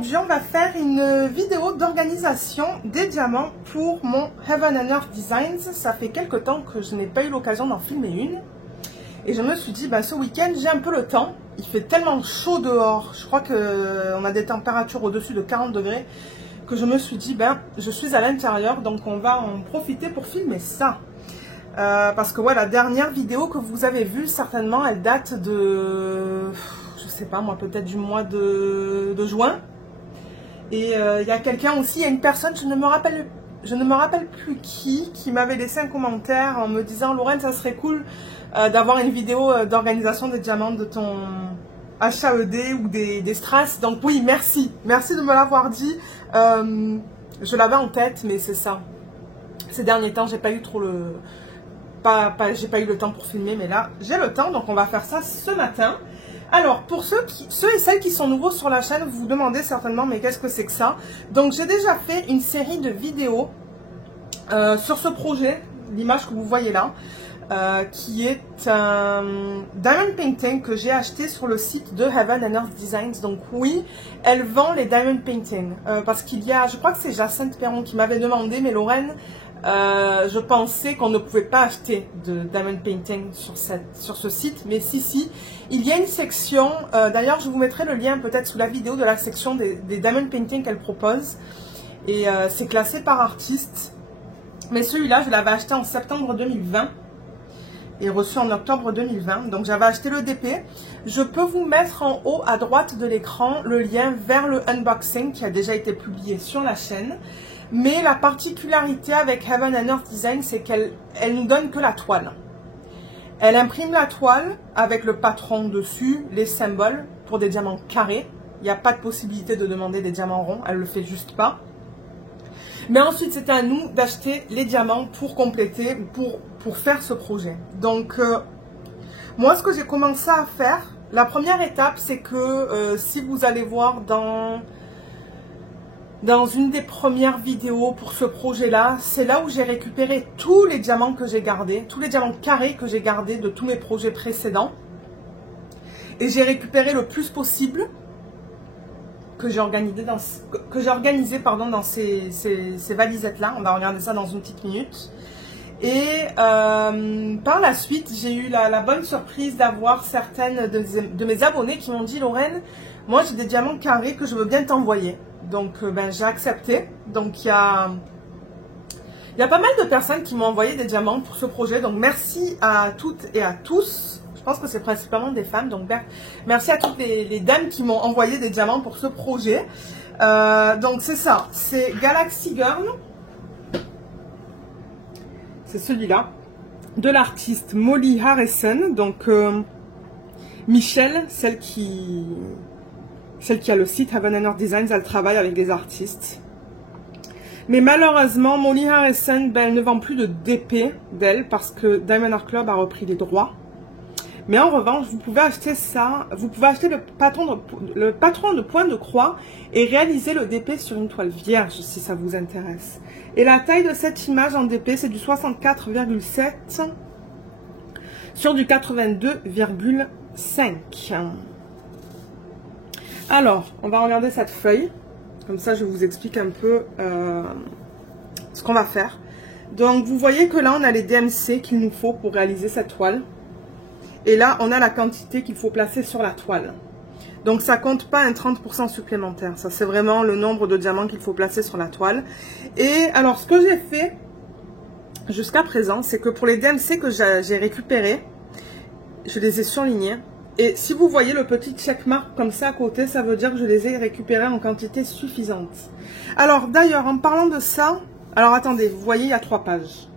aujourd'hui, on va faire une vidéo d'organisation des diamants pour mon Heaven and Earth Designs. Ça fait quelques temps que je n'ai pas eu l'occasion d'en filmer une. Et je me suis dit, ce week-end, j'ai un peu le temps. Il fait tellement chaud dehors. Je crois qu'on a des températures au-dessus de 40 degrés. Que je me suis dit, je suis à l'intérieur. Donc, on va en profiter pour filmer ça. Parce que, ouais, la dernière vidéo que vous avez vue, certainement, elle date de... je sais pas moi, peut-être du mois de juin. Et il y a quelqu'un aussi, il y a une personne, je ne me rappelle plus qui m'avait laissé un commentaire en me disant, Lorraine, ça serait cool d'avoir une vidéo d'organisation des diamants de ton HAED ou des strass. Donc oui, merci de me l'avoir dit. Je l'avais en tête, mais c'est ça. Ces derniers temps, j'ai pas eu trop le... j'ai pas eu le temps pour filmer, mais là, j'ai le temps, donc on va faire ça ce matin. Alors, pour ceux et celles qui sont nouveaux sur la chaîne, vous vous demandez certainement, mais qu'est-ce que c'est que ça? Donc, j'ai déjà fait une série de vidéos sur ce projet, l'image que vous voyez là, qui est un diamond painting que j'ai acheté sur le site de Heaven and Earth Designs. Donc oui, elle vend les diamond paintings, parce qu'il y a, je crois que c'est Jacinthe Perron qui m'avait demandé, mais Lorraine, je pensais qu'on ne pouvait pas acheter de diamond painting sur ce site, mais si, il y a une section, d'ailleurs je vous mettrai le lien peut-être sous la vidéo de la section des diamond painting qu'elle propose, et c'est classé par artiste, mais celui-là je l'avais acheté en septembre 2020, et reçu en octobre 2020, donc j'avais acheté le DP. Je peux vous mettre en haut à droite de l'écran le lien vers le unboxing qui a déjà été publié sur la chaîne. Mais la particularité avec Heaven and Earth Design, c'est qu'elle nous donne que la toile. Elle imprime la toile avec le patron dessus, les symboles pour des diamants carrés. Il n'y a pas de possibilité de demander des diamants ronds, elle ne le fait juste pas. Mais ensuite, c'était à nous d'acheter les diamants pour compléter, pour faire ce projet. Donc, moi, ce que j'ai commencé à faire, la première étape, c'est que si vous allez voir dans une des premières vidéos pour ce projet-là, c'est là où j'ai récupéré tous les diamants que j'ai gardés, tous les diamants carrés que j'ai gardés de tous mes projets précédents. Et j'ai récupéré le plus possible que j'ai organisé dans ces valisettes-là. On va regarder ça dans une petite minute. Et par la suite, j'ai eu la bonne surprise d'avoir certaines de mes abonnés qui m'ont dit, Lorraine, moi j'ai des diamants carrés que je veux bien t'envoyer. Donc j'ai accepté. Donc il y a pas mal de personnes qui m'ont envoyé des diamants pour ce projet. Donc merci à toutes et à tous. Je pense que c'est principalement des femmes. Donc merci à toutes les dames qui m'ont envoyé des diamants pour ce projet. Donc c'est ça. C'est Galaxy Girl. C'est celui-là. De l'artiste Molly Harrison. Donc Michelle, celle qui a le site Heaven and Earth Designs, elle travaille avec des artistes. Mais malheureusement, Molly Harrison, elle ne vend plus de DP d'elle parce que Diamond Art Club a repris les droits. Mais en revanche, vous pouvez acheter ça, vous pouvez acheter le patron de point de croix et réaliser le DP sur une toile vierge si ça vous intéresse. Et la taille de cette image en DP, c'est du 64,7 sur du 82,5. Alors, on va regarder cette feuille. Comme ça, je vous explique un peu ce qu'on va faire. Donc, vous voyez que là, on a les DMC qu'il nous faut pour réaliser cette toile. Et là, on a la quantité qu'il faut placer sur la toile. Donc, ça compte pas un 30% supplémentaire. Ça, c'est vraiment le nombre de diamants qu'il faut placer sur la toile. Et alors, ce que j'ai fait jusqu'à présent, c'est que pour les DMC que j'ai récupérés, je les ai surlignés. Et si vous voyez le petit checkmark comme ça à côté, ça veut dire que je les ai récupérés en quantité suffisante. Alors d'ailleurs, en parlant de ça, alors attendez, vous voyez, il y a 3 pages.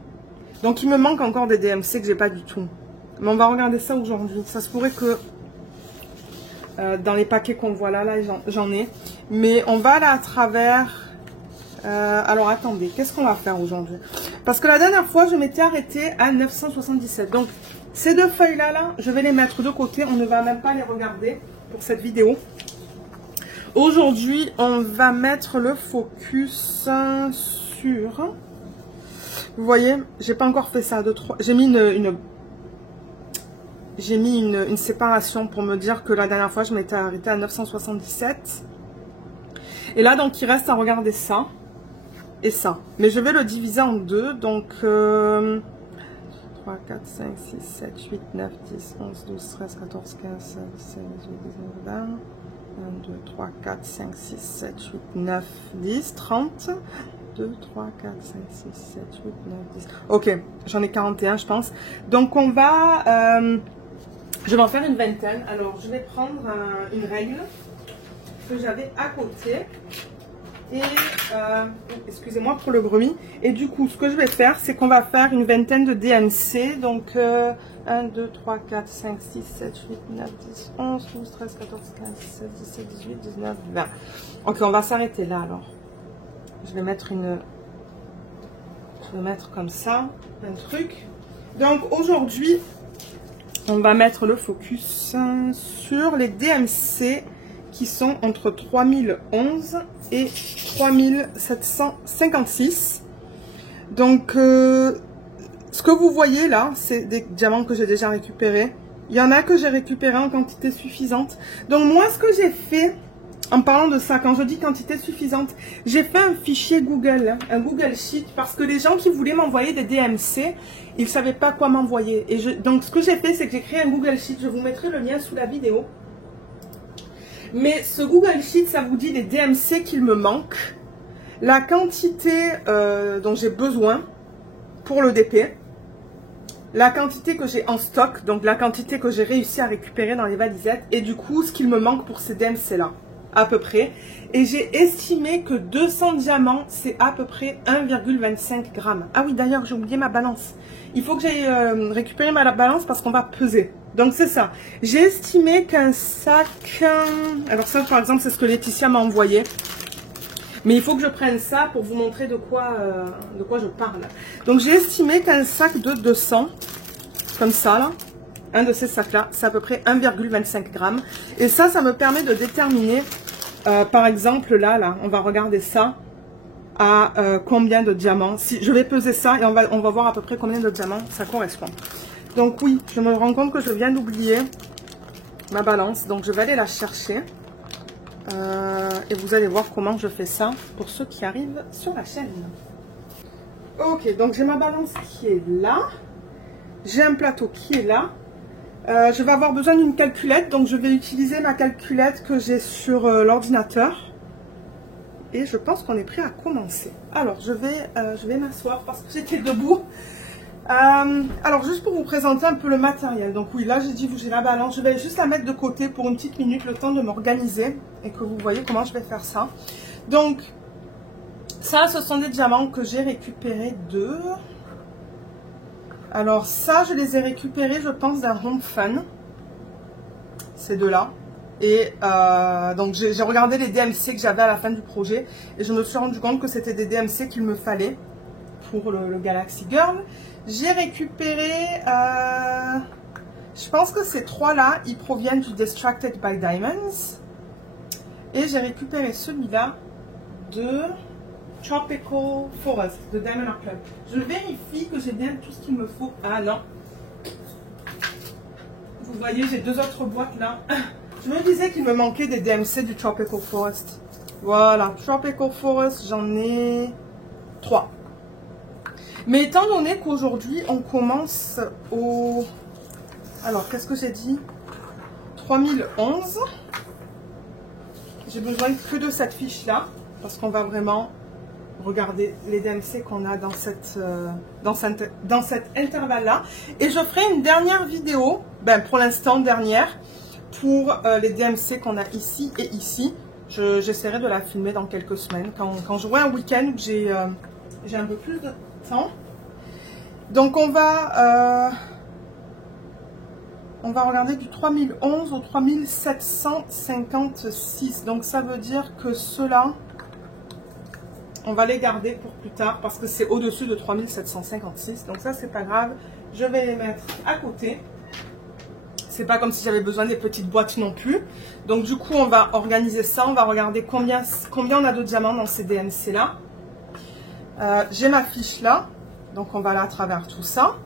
Donc il me manque encore des DMC que j'ai pas du tout. Mais on va regarder ça aujourd'hui. Ça se pourrait que dans les paquets qu'on voit là j'en ai. Mais on va aller à travers... alors attendez, qu'est-ce qu'on va faire aujourd'hui? Parce que la dernière fois, je m'étais arrêtée à 977. Donc... ces deux feuilles-là, je vais les mettre de côté. On ne va même pas les regarder pour cette vidéo. Aujourd'hui, on va mettre le focus sur... Vous voyez, j'ai pas encore fait ça. J'ai mis une séparation pour me dire que la dernière fois, je m'étais arrêtée à 977. Et là, donc, il reste à regarder ça et ça. Mais je vais le diviser en deux. Donc, 3, 4, 5, 6, 7, 8, 9, 10, 11, 12, 13, 14, 15, 16, 17, 18, 19, 20. 1, 2, 3, 4, 5, 6, 7, 8, 9, 10, 30. 2, 3, 4, 5, 6, 7, 8, 9, 10. Ok, j'en ai 41, je pense. Donc, on va... je vais en faire une vingtaine. Alors, je vais prendre une règle que j'avais à côté. Et, excusez-moi pour le bruit. Et du coup, ce que je vais faire, c'est qu'on va faire une vingtaine de DMC. Donc, 1, 2, 3, 4, 5, 6, 7, 8, 9, 10, 11, 12, 13, 14, 15, 16, 17, 18, 19, 20. Ok, on va s'arrêter là alors. Je vais mettre une... Je vais mettre comme ça, un truc. Donc, aujourd'hui, on va mettre le focus sur les DMC qui sont entre 3011 et 3756. Donc, ce que vous voyez là, c'est des diamants que j'ai déjà récupérés. Il y en a que j'ai récupérés en quantité suffisante. Donc, moi, ce que j'ai fait, en parlant de ça, quand je dis quantité suffisante, j'ai fait un fichier Google, un Google Sheet, parce que les gens qui voulaient m'envoyer des DMC, ils ne savaient pas quoi m'envoyer. Donc, ce que j'ai fait, c'est que j'ai créé un Google Sheet. Je vous mettrai le lien sous la vidéo. Mais ce Google Sheet, ça vous dit les DMC qu'il me manque, la quantité dont j'ai besoin pour le DP, la quantité que j'ai en stock, donc la quantité que j'ai réussi à récupérer dans les valisettes, et du coup, ce qu'il me manque pour ces DMC-là, à peu près. Et j'ai estimé que 200 diamants, c'est à peu près 1,25 grammes. Ah oui, d'ailleurs, j'ai oublié ma balance. Il faut que j'aille récupérer ma balance parce qu'on va peser. Donc, c'est ça. J'ai estimé qu'un sac... alors ça, par exemple, c'est ce que Laetitia m'a envoyé. Mais il faut que je prenne ça pour vous montrer de quoi je parle. Donc, j'ai estimé qu'un sac de 200, comme ça, là, un de ces sacs-là, c'est à peu près 1,25 grammes. Et ça, ça me permet de déterminer, par exemple, là, on va regarder ça, à combien de diamants. Si je vais peser ça et on va voir à peu près combien de diamants ça correspond. Donc oui, je me rends compte que je viens d'oublier ma balance. Donc je vais aller la chercher. Et vous allez voir comment je fais ça pour ceux qui arrivent sur la chaîne. Ok, donc j'ai ma balance qui est là. J'ai un plateau qui est là. Je vais avoir besoin d'une calculette. Donc je vais utiliser ma calculette que j'ai sur l'ordinateur. Et je pense qu'on est prêt à commencer. Alors je vais m'asseoir parce que j'étais debout. Alors juste pour vous présenter un peu le matériel. Donc oui, là j'ai dit j'ai la balance. Je vais juste la mettre de côté pour une petite minute, le temps de m'organiser et que vous voyez comment je vais faire ça. Donc ça, ce sont des diamants que j'ai récupérés de... Alors ça, je les ai récupérés, je pense, d'un Home Fun. Ces deux-là. Et donc j'ai regardé les DMC que j'avais à la fin du projet et je me suis rendu compte que c'était des DMC qu'il me fallait pour le Galaxy Girl. J'ai récupéré, je pense que ces trois-là, ils proviennent du Distracted by Diamonds. Et j'ai récupéré celui-là de Tropical Forest, de Diamond Art Club. Je vérifie que j'ai bien tout ce qu'il me faut. Ah non. Vous voyez, j'ai deux autres boîtes là. Je me disais qu'il me manquait des DMC du Tropical Forest. Voilà, Tropical Forest, j'en ai 3. Mais étant donné qu'aujourd'hui, on commence au... Alors, qu'est-ce que j'ai dit? 3011. J'ai besoin que de cette fiche-là, parce qu'on va vraiment regarder les DMC qu'on a dans cet intervalle-là. Et je ferai une dernière vidéo, pour l'instant dernière, pour les DMC qu'on a ici et ici. J'essaierai de la filmer dans quelques semaines, quand j'aurai un week-end où j'ai un peu plus de temps. Donc on va regarder du 3011 au 3756. Donc ça veut dire que ceux-là, on va les garder pour plus tard parce que c'est au-dessus de 3756. Donc ça, c'est pas grave. Je vais les mettre à côté. C'est pas comme si j'avais besoin des petites boîtes non plus. Donc du coup, on va organiser ça. On va regarder combien on a de diamants dans ces DMC-là. J'ai ma fiche là. Donc on va aller à travers tout ça.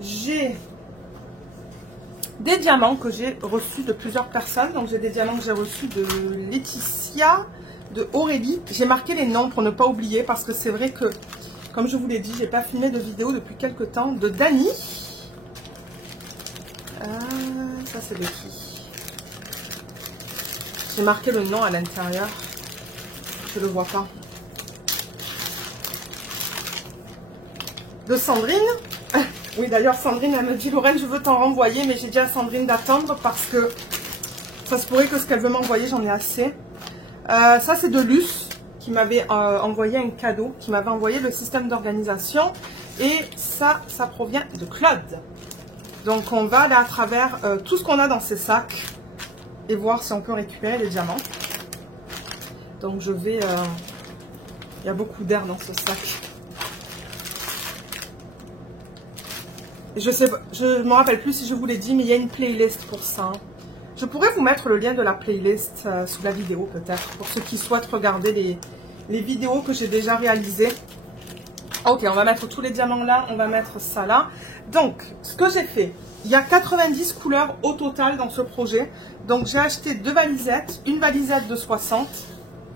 J'ai des diamants que j'ai reçus de plusieurs personnes. Donc j'ai des diamants que j'ai reçus de Laetitia, de Aurélie. J'ai marqué les noms pour ne pas oublier parce que c'est vrai que, comme je vous l'ai dit, j'ai pas filmé de vidéo depuis quelques temps. De Dani. Ça c'est de qui? J'ai marqué le nom à l'intérieur. Je le vois pas. De Sandrine. Oui, d'ailleurs, Sandrine, elle me dit, Lorraine, je veux t'en renvoyer, mais j'ai dit à Sandrine d'attendre parce que ça se pourrait que ce qu'elle veut m'envoyer, j'en ai assez. Ça, c'est de Luce qui m'avait envoyé un cadeau, qui m'avait envoyé le système d'organisation. Et ça provient de Claude. Donc, on va aller à travers tout ce qu'on a dans ces sacs et voir si on peut récupérer les diamants. Donc, je vais... il y a beaucoup d'air dans ce sac. Je me rappelle plus si je vous l'ai dit, mais il y a une playlist pour ça. Je pourrais vous mettre le lien de la playlist sous la vidéo peut-être, pour ceux qui souhaitent regarder les vidéos que j'ai déjà réalisées. Ok, on va mettre tous les diamants là, on va mettre ça là. Donc, ce que j'ai fait, il y a 90 couleurs au total dans ce projet. Donc, j'ai acheté 2 valisettes, une valisette de 60,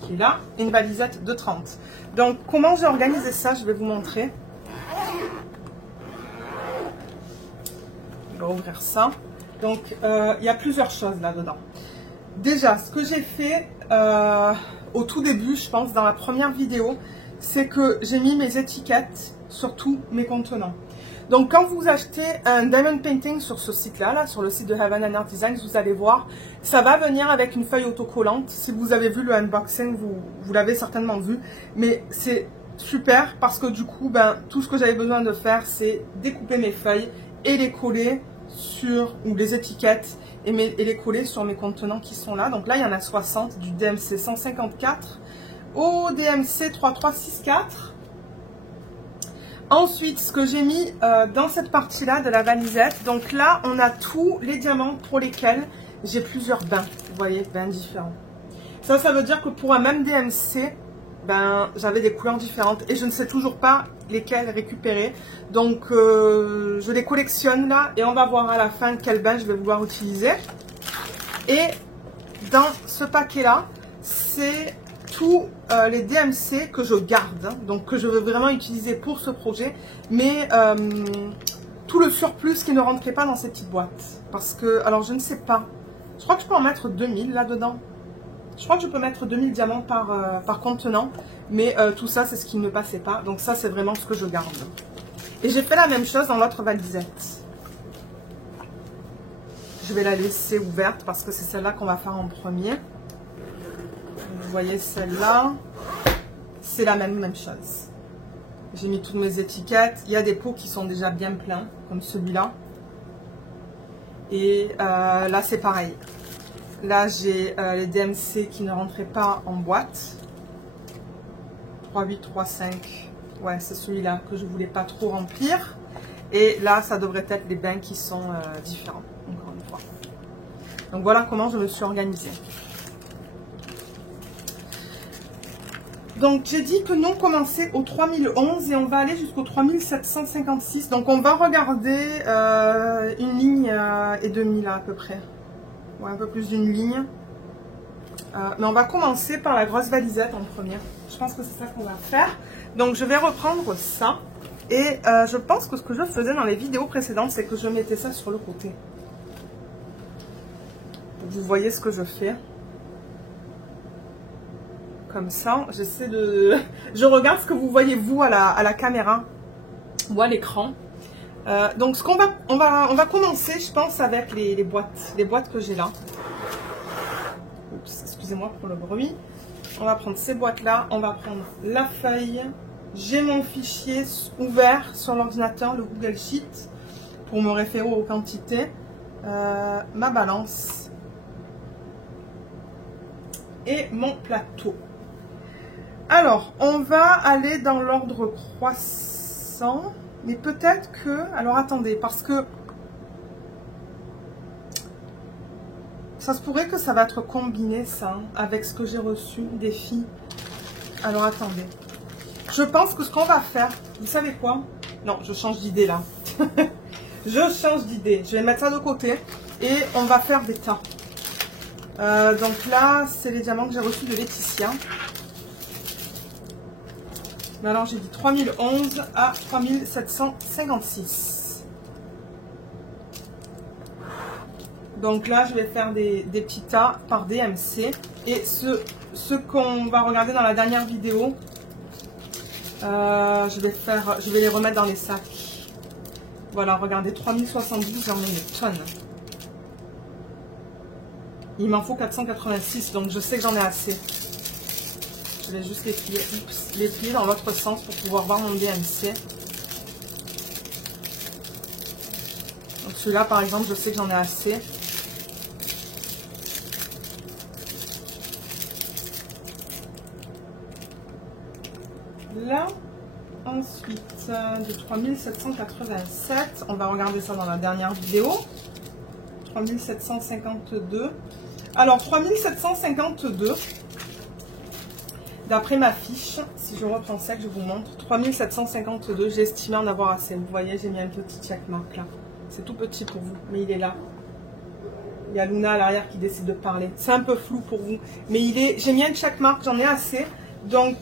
qui est là, et une valisette de 30. Donc, comment j'ai organisé ça, je vais vous montrer. On va ouvrir ça. Donc, il y a plusieurs choses là-dedans. Déjà, ce que j'ai fait au tout début, je pense, dans la première vidéo, c'est que j'ai mis mes étiquettes sur tous mes contenants. Donc, quand vous achetez un diamond painting sur ce site-là, là, sur le site de Heaven and Earth Designs, vous allez voir, ça va venir avec une feuille autocollante. Si vous avez vu le unboxing, vous l'avez certainement vu. Mais c'est super parce que du coup, tout ce que j'avais besoin de faire, c'est découper mes feuilles et les coller sur, ou les étiquettes et les coller sur mes contenants qui sont là. Donc là, il y en a 60 du DMC 154 au DMC 3364. Ensuite, ce que j'ai mis dans cette partie-là de la valisette, donc là, on a tous les diamants pour lesquels j'ai plusieurs bains. Vous voyez, bains différents. Ça veut dire que pour un même DMC, j'avais des couleurs différentes et je ne sais toujours pas lesquelles récupérer. Donc, je les collectionne là et on va voir à la fin quel bain je vais vouloir utiliser. Et dans ce paquet-là, c'est tous les DMC que je garde, hein, donc que je veux vraiment utiliser pour ce projet, mais tout le surplus qui ne rentrait pas dans ces petites boîtes. Parce que, alors je ne sais pas, je crois que je peux en mettre 2000 là-dedans. Je crois que je peux mettre 2000 diamants par contenant, mais tout ça, c'est ce qui ne me passait pas. Donc ça, c'est vraiment ce que je garde. Et j'ai fait la même chose dans l'autre valisette. Je vais la laisser ouverte parce que c'est celle-là qu'on va faire en premier. Vous voyez celle-là, c'est la même chose. J'ai mis toutes mes étiquettes. Il y a des pots qui sont déjà bien pleins, comme celui-là. Et là, c'est pareil. Là, j'ai les DMC qui ne rentraient pas en boîte. 3,8, 3,5. Ouais, c'est celui-là que je ne voulais pas trop remplir. Et là, ça devrait être les bains qui sont différents, encore une fois. Donc, voilà comment je me suis organisée. Donc, j'ai dit que nous, on commençait au 3011 et on va aller jusqu'au 3756. Donc, on va regarder une ligne et demie, là, à peu près. Ouais, un peu plus d'une ligne. Mais on va commencer par la grosse valisette en première. Je pense que c'est ça qu'on va faire. Donc, je vais reprendre ça. Et je pense que ce que je faisais dans les vidéos précédentes, c'est que je mettais ça sur le côté. Vous voyez ce que je fais. Comme ça, j'essaie de... Je regarde ce que vous voyez, vous, à la caméra ou à l'écran. Donc, ce qu'on va... On va commencer, je pense, avec les boîtes. Les boîtes que j'ai là. Oups, excusez-moi pour le bruit. On va prendre ces boîtes-là. On va prendre la feuille. J'ai mon fichier ouvert sur l'ordinateur, le Google Sheet, pour me référer aux quantités. Ma balance. Et mon plateau. Alors, on va aller dans l'ordre croissant. Mais peut-être que... Alors, attendez, parce que... Ça se pourrait que ça va être combiné, ça, hein, avec ce que j'ai reçu des filles. Alors, attendez. Je pense que ce qu'on va faire... Vous savez quoi? Non, je change d'idée, là. Je change d'idée. Je vais mettre ça de côté. Et on va faire des tas. Donc là, c'est les diamants que j'ai reçus de Laetitia. Mais alors, j'ai dit 3011 à 3756. Donc là, je vais faire des petits tas par DMC. Et ce qu'on va regarder dans la dernière vidéo, je vais les remettre dans les sacs. Voilà, regardez, 3072, j'en ai une tonne. Il m'en faut 486, donc je sais que j'en ai assez. Je vais juste les plier dans l'autre sens pour pouvoir voir mon DMC. Donc celui-là, par exemple, je sais que j'en ai assez. Là, ensuite, de 3787, on va regarder ça dans la dernière vidéo. 3752. Alors, 3752, d'après ma fiche, si je reprends ça que je vous montre, 3752, j'ai estimé en avoir assez. Vous voyez, j'ai mis un petit checkmark là. C'est tout petit pour vous, mais il est là. Il y a Luna à l'arrière qui décide de parler. C'est un peu flou pour vous, mais j'ai mis un checkmark, j'en ai assez. Donc,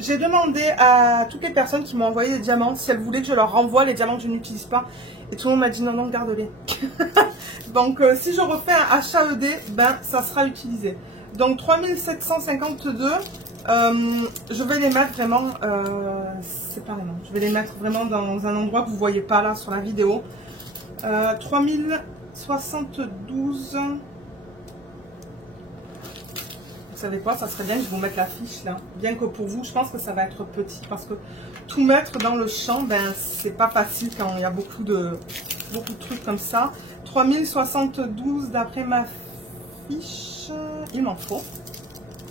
j'ai demandé à toutes les personnes qui m'ont envoyé des diamants si elles voulaient que je leur renvoie les diamants que je n'utilise pas. Et tout le monde m'a dit non, non, garde-les. Donc, si je refais un HAED, ben, ça sera utilisé. Donc, 3752, je vais les mettre vraiment séparément. Je vais les mettre vraiment dans un endroit que vous ne voyez pas là sur la vidéo. 3072... Vous savez quoi, ça serait bien que je vous mette la fiche là. Bien que pour vous, je pense que ça va être petit. Parce que tout mettre dans le champ, ben c'est pas facile quand il y a beaucoup de trucs comme ça. 3072 d'après ma fiche. Il m'en faut.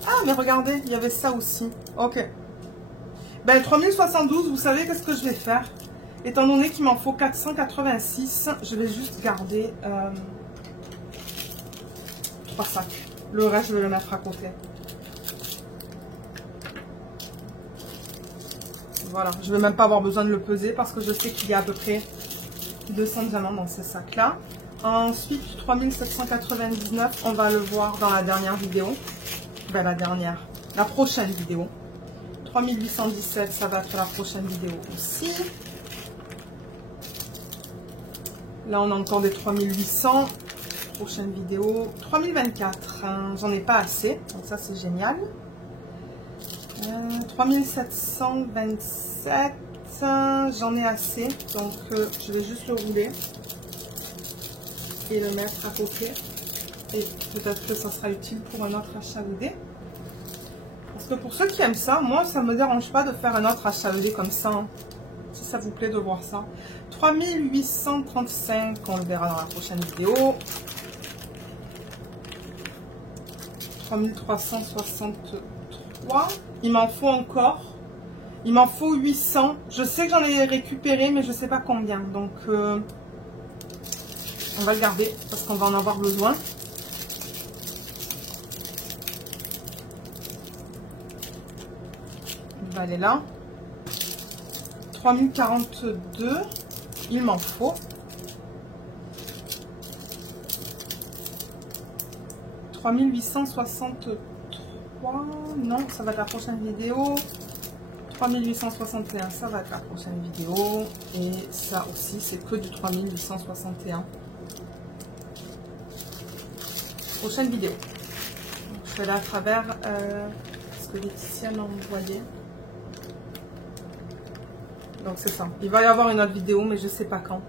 Ah, mais regardez, il y avait ça aussi. Ok. Ben 3072, vous savez qu'est-ce que je vais faire? Étant donné qu'il m'en faut 486, je vais juste garder 3 sacs. Le reste, je vais le mettre à côté. Voilà, je ne vais même pas avoir besoin de le peser parce que je sais qu'il y a à peu près 200 diamants dans ces sacs-là. Ensuite, 3799, on va le voir dans la dernière vidéo. Ben, la prochaine vidéo. 3817, ça va être la prochaine vidéo aussi. Là, on a encore des 3800. Prochaine vidéo, 3024, j'en ai pas assez, donc ça c'est génial. 3727, j'en ai assez, donc je vais juste le rouler et le mettre à côté. Et peut-être que ça sera utile pour un autre HAED. Parce que pour ceux qui aiment ça, moi ça me dérange pas de faire un autre HAED comme ça, hein, si ça vous plaît de voir ça. 3835, on le verra dans la prochaine vidéo. 3363, il m'en faut encore, il m'en faut 800, je sais que j'en ai récupéré mais je sais pas combien, donc on va le garder parce qu'on va en avoir besoin. Il va aller là. 3042, il m'en faut. 3863, non, ça va être la prochaine vidéo. 3861, ça va être la prochaine vidéo. Et ça aussi, c'est que du 3861. Prochaine vidéo. Donc, je vais aller à travers ce que Laetitia m'a envoyé. Donc c'est ça. Il va y avoir une autre vidéo, mais je sais pas quand.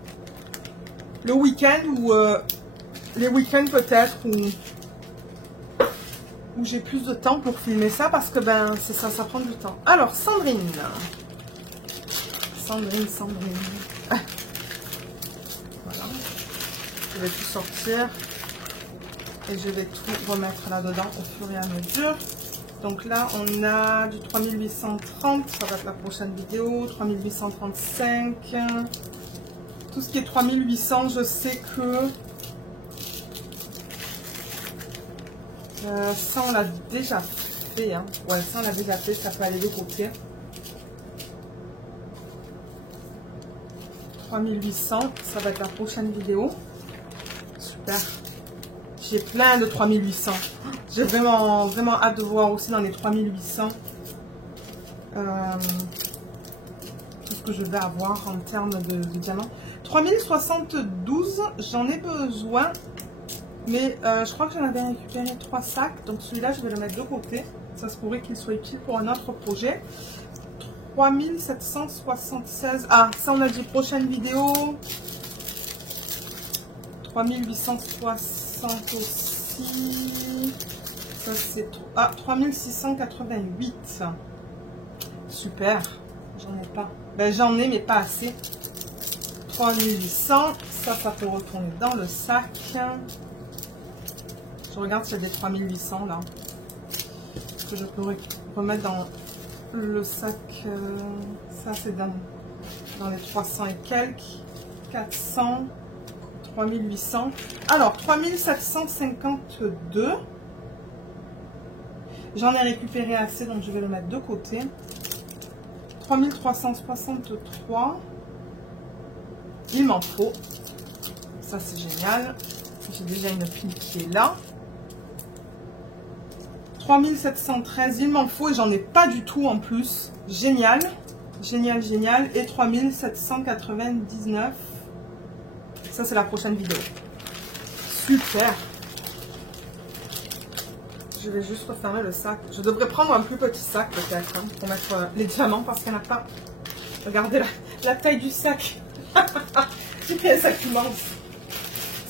Le week-end ou les week-ends peut-être, où j'ai plus de temps pour filmer ça parce que ben c'est ça, ça prend du temps. Alors Sandrine. Sandrine. Voilà. Je vais tout sortir et je vais tout remettre là-dedans au fur et à mesure. Donc là on a du 3830, ça va être la prochaine vidéo, 3835. Tout ce qui est 3800, je sais que ça on l'a déjà fait, hein. Ouais, ça on l'a déjà fait, ça peut aller de côté. 3800, ça va être la prochaine vidéo. Super. J'ai plein de 3800. J'ai vraiment hâte de voir aussi dans les 3800 que je vais avoir en termes de diamants. 3072, j'en ai besoin. Mais je crois que j'en avais récupéré 3 sacs. Donc celui-là, je vais le mettre de côté. Ça se pourrait qu'il soit utile pour un autre projet. 3776. Ah, ça on a dit prochaine vidéo. 3860 aussi. Ça c'est... Ah, 3688. Super. J'en ai pas. Ben j'en ai mais pas assez. 3800. Ça peut retourner dans le sac. Je regarde s'il y a des 3800 là. Que je peux remettre dans le sac. Ça c'est dans les 300 et quelques. 400. 3800. Alors 3752. J'en ai récupéré assez donc je vais le mettre de côté. 3363. Il m'en faut. Ça c'est génial. J'ai déjà une pile qui est là. 3713, il m'en faut et j'en ai pas du tout en plus. Génial. Génial, génial. Et 3799. Ça, c'est la prochaine vidéo. Super. Je vais juste refermer le sac. Je devrais prendre un plus petit sac peut-être hein, pour mettre les diamants parce qu'il n'y en a pas. Regardez la taille du sac. J'ai pris un sac immense.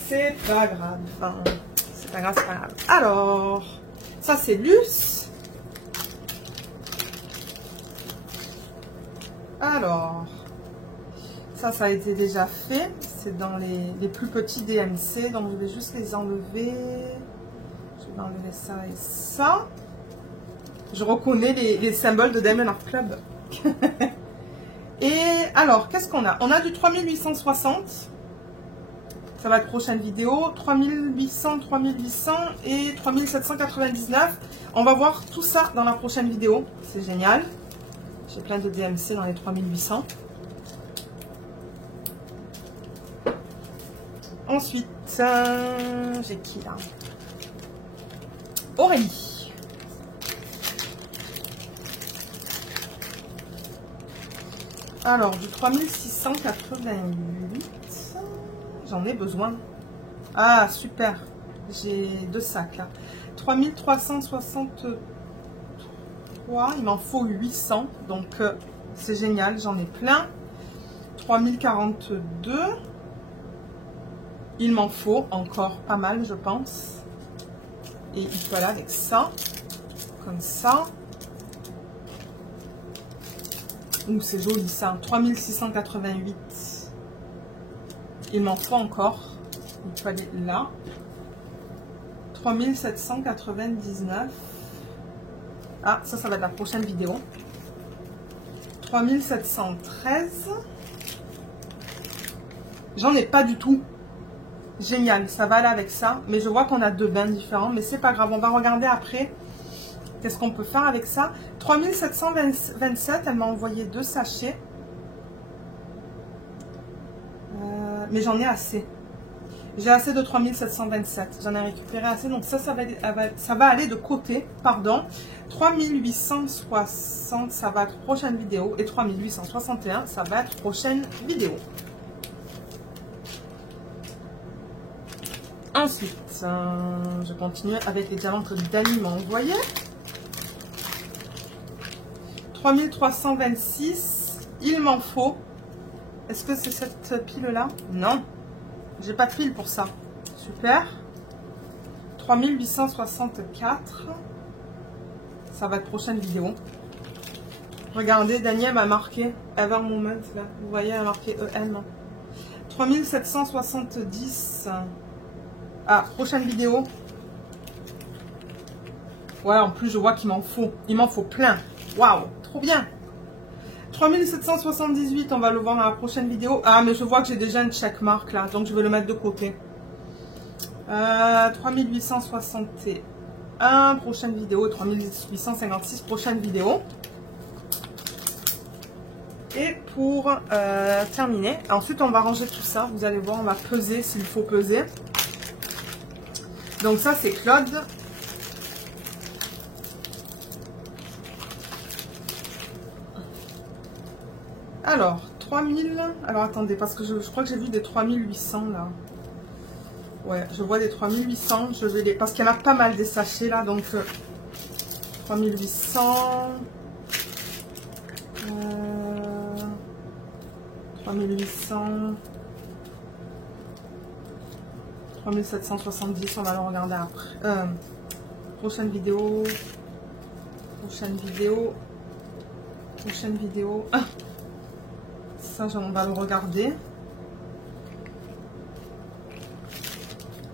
C'est pas grave. C'est pas grave, c'est pas grave. Alors... Ça, c'est Luce. Alors, ça a été déjà fait. C'est dans les plus petits DMC. Donc, je vais juste les enlever. Je vais enlever ça et ça. Je reconnais les symboles de Diamond Art Club. Et alors, qu'est-ce qu'on a? On a du 3860. Ça va être prochaine vidéo. 3800, 3800 et 3799. On va voir tout ça dans la prochaine vidéo. C'est génial. J'ai plein de DMC dans les 3800. Ensuite, j'ai qui là? Aurélie. Alors, du 3688. J'en ai besoin. Ah, super. J'ai 2 sacs. 3363. Il m'en faut 800. Donc, c'est génial. J'en ai plein. 3042. Il m'en faut encore pas mal, je pense. Et il faut aller avec ça. Comme ça. Ouh, c'est joli ça. 3688. Il m'en faut encore. Il faut aller là. 3799. Ah, ça va être la prochaine vidéo. 3713. J'en ai pas du tout. Génial, ça va aller avec ça. Mais je vois qu'on a 2 bains différents. Mais c'est pas grave, on va regarder après. Qu'est-ce qu'on peut faire avec ça? 3727, elle m'a envoyé 2 sachets. Mais j'en ai assez. J'ai assez de 3727. J'en ai récupéré assez. Donc ça va aller de côté. Pardon. 3860, ça va être prochaine vidéo. Et 3861, ça va être prochaine vidéo. Ensuite, je continue avec les diamants que Dani m'a envoyé. 3326. Il m'en faut. Est-ce que c'est cette pile-là? Non. J'ai pas de pile pour ça. Super. 3864. Ça va être prochaine vidéo. Regardez, Daniel m'a marqué Ever Moment. Là. Vous voyez, elle a marqué EM. 3770. Ah, prochaine vidéo. Ouais, en plus, je vois qu'il m'en faut. Il m'en faut plein. Waouh, trop bien. 3778, on va le voir dans la prochaine vidéo. Ah, mais je vois que j'ai déjà une checkmark là, donc je vais le mettre de côté. 3861, prochaine vidéo. 3856, prochaine vidéo. Et pour terminer, ensuite on va ranger tout ça. Vous allez voir, on va peser s'il faut peser. Donc ça, c'est Claude. Alors, 3000. Alors, attendez, parce que je crois que j'ai vu des 3800 là. Ouais, je vois des 3800. Je vais les... Parce qu'il y en a pas mal des sachets là. Donc, 3800. 3800. 3770. On va le regarder après. Prochaine vidéo. Prochaine vidéo. Prochaine vidéo. Ah, ça, on va le regarder.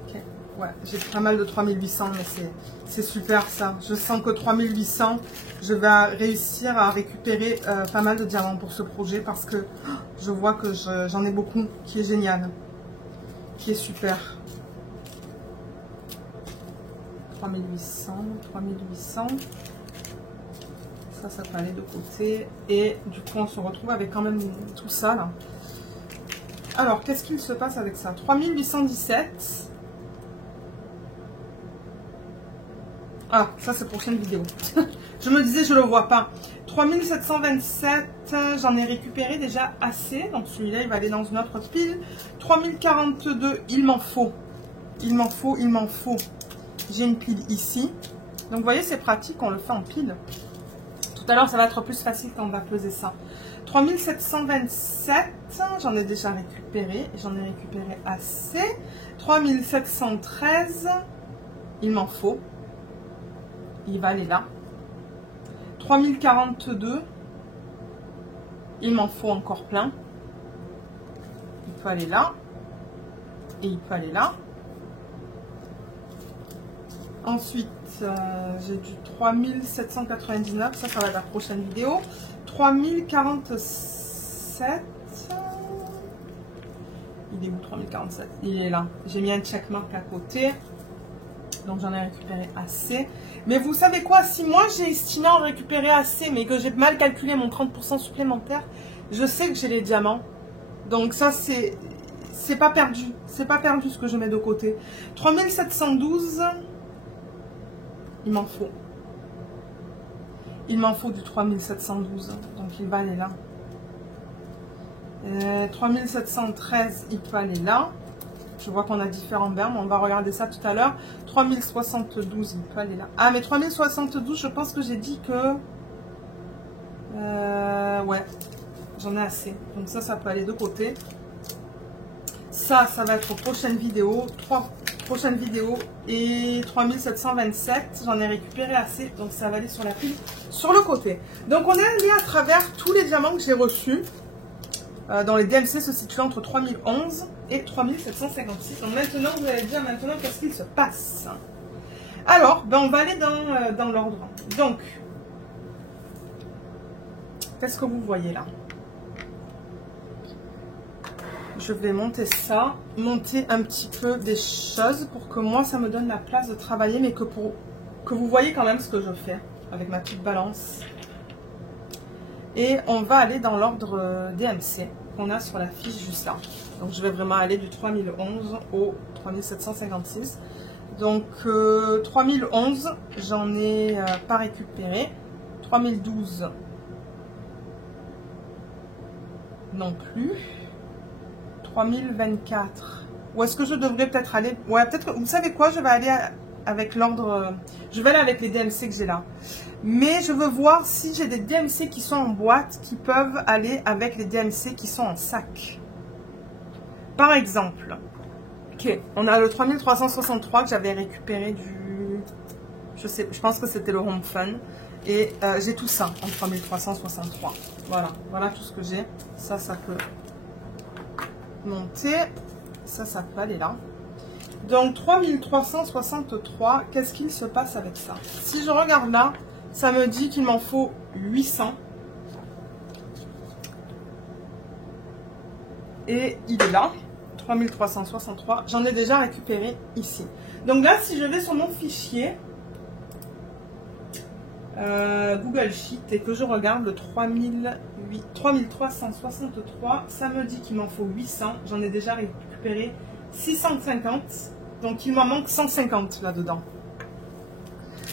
Ok. Ouais, j'ai pas mal de 3800, mais c'est super ça. Je sens que 3800, je vais réussir à récupérer pas mal de diamants pour ce projet parce que je vois que j'en ai beaucoup, qui est génial. Qui est super. 3800, 3800. Ça peut aller de côté. Et du coup, on se retrouve avec quand même tout ça là. Alors, qu'est-ce qu'il se passe avec ça? 3817. Ah, ça c'est prochaine vidéo. Je me disais, je le vois pas. 3727, j'en ai récupéré déjà assez. Donc celui-là, il va aller dans une autre pile. 3042, il m'en faut. Il m'en faut, il m'en faut. J'ai une pile ici. Donc vous voyez, c'est pratique, on le fait en pile. Tout à l'heure, ça va être plus facile quand on va peser ça. 3727, j'en ai déjà récupéré. J'en ai récupéré assez. 3713, il m'en faut. Il va aller là. 3042, il m'en faut encore plein. Il peut aller là. Et il peut aller là. Ensuite, j'ai du 3799, ça va être la prochaine vidéo. 3047, il est où 3047? Il est là. J'ai mis un checkmark à côté, donc j'en ai récupéré assez. Mais vous savez quoi, si moi j'ai estimé en récupérer assez, mais que j'ai mal calculé mon 30% supplémentaire, je sais que j'ai les diamants. Donc ça, c'est pas perdu. C'est pas perdu ce que je mets de côté. 3712... il m'en faut. Il m'en faut du 3712. Donc il va aller là. 3713, il peut aller là. Je vois qu'on a différents bermes. On va regarder ça tout à l'heure. 3072, il peut aller là. Ah, mais 3072, je pense que j'ai dit que... ouais, j'en ai assez. Donc ça peut aller de côté. Ça va être aux prochaines vidéos. 3 prochaines vidéos. Et 3727, j'en ai récupéré assez. Donc ça va aller sur la pile sur le côté. Donc on est allé à travers tous les diamants que j'ai reçus. Dans les DMC se situant entre 3011 et 3756. Donc maintenant, vous allez dire maintenant qu'est-ce qu'il se passe. Alors, on va aller dans l'ordre. Donc, qu'est-ce que vous voyez là? Je vais monter ça, monter un petit peu des choses pour que moi, ça me donne la place de travailler, mais que vous voyez quand même ce que je fais avec ma petite balance. Et on va aller dans l'ordre DMC qu'on a sur la fiche juste là. Donc je vais vraiment aller du 3011 au 3756. Donc 3011, j'en ai pas récupéré. 3012 non plus. 3024. Où est-ce que je devrais peut-être aller? Ouais, peut-être, vous savez quoi, je vais aller avec l'ordre, je vais aller avec les DMC que j'ai là. Mais je veux voir si j'ai des DMC qui sont en boîte qui peuvent aller avec les DMC qui sont en sac. Par exemple, ok, on a le 3363 que j'avais récupéré du, je pense que c'était le Home Fun. Et j'ai tout ça en 3363. Voilà, voilà tout ce que j'ai. Ça peut monter. Ça peut aller là. Donc 3363, qu'est-ce qu'il se passe avec ça? Si je regarde là, ça me dit qu'il m'en faut 800. Et il est là, 3363. J'en ai déjà récupéré ici. Donc là, si je vais sur mon fichier Google Sheet et que je regarde le 3363, ça me dit qu'il m'en faut 800. J'en ai déjà récupéré 650. Donc il m'en manque 150 là-dedans.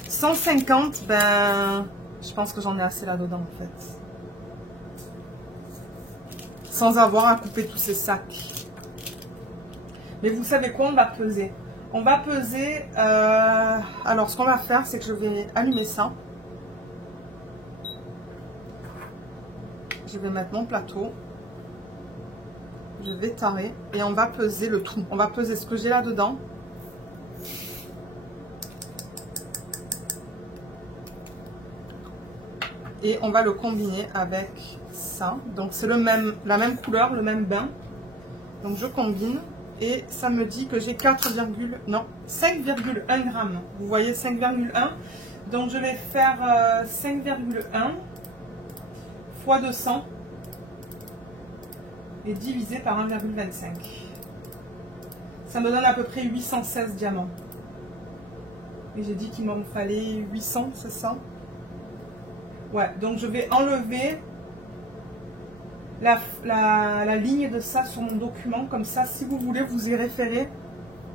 150, je pense que j'en ai assez là-dedans en fait. sans avoir à couper tous ces sacs. Mais vous savez quoi, on va peser. On va peser, alors ce qu'on va faire, c'est que je vais allumer ça. Je vais mettre mon plateau. Je vais tarer et on va peser le tout. On va peser ce que j'ai là-dedans. Et on va le combiner avec ça. Donc c'est la même couleur, le même bain. Donc je combine et ça me dit que j'ai 5,1 grammes. Vous voyez 5,1. Donc je vais faire 5,1 fois 200 et divisé par 1,25. Ça me donne à peu près 816 diamants. Et j'ai dit qu'il m'en fallait 800, c'est ça? Ouais, donc je vais enlever la ligne de ça sur mon document. Comme ça, si vous voulez vous y référer,